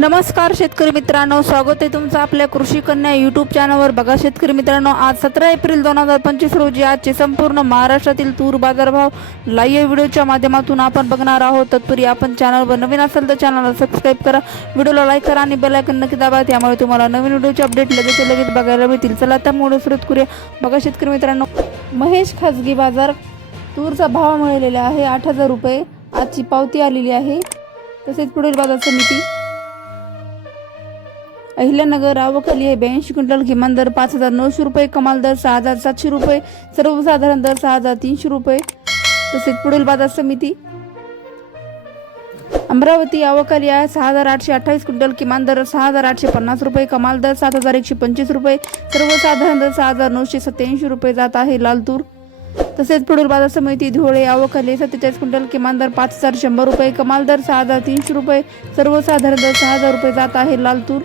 नमस्कार शेतकरी मित्रांनो स्वागत आहे तुमचं आपल्या कृषी कन्या यूट्यूब चॅनलवर बघा शेतकरी मित्रांनो आज सतरा एप्रिल दोन हजार पंचवीस रोजी आजचे संपूर्ण महाराष्ट्रातील तूर बाजारभाव लाईव्ह व्हिडिओच्या माध्यमातून आपण बघणार आहोत. तत्पूर्वी आपण चॅनलवर नवीन असेल तर चॅनलला सबस्क्राईब करा. व्हिडिओला लाईक करा आणि बेलायकन नक्की दाबा. त्यामुळे तुम्हाला नवीन व्हिडिओचे अपडेट लगेच लगेच बघायला मिळतील चला आता मोड सुरुवात करूया. बघा शेतकरी मित्रांनो महेश खाजगी बाजार तूरचा भाव मिळालेला आहे आठ हजार रुपये. आजची पावती आलेली आहे. तसेच पुढील बाजार समिती अहिल्यानगर आवकली आहे. ब्याऐंशी क्विंटल किमान दर पाच हजार नऊशे रुपये. कमाल दर सहा हजार सातशे रुपये. सर्वसाधारण दर सहा हजार तीनशे रुपये. तसेच पुढील बाजार समिती. अमरावती आवकाली आहे. सहा हजार आठशे अठ्ठावीस क्विंटल किमान दर सहा हजार आठशे पन्नास रुपये. कमाल दर सात हजार एकशे पंचवीस रुपये. सर्वसाधारण दर सहा हजार नऊशे सत्याऐंशी रुपये जात आहे लालतूर. तसेच पुढील बाजार समिती धुळे आवकाली सत्तेचाळीस क्विंटल किमान दर पाच हजार शंभर रुपये. कमाल दर सहा हजार तीनशे रुपये. सर्वसाधारण दर सहा हजार रुपये जात आहे लालतूर.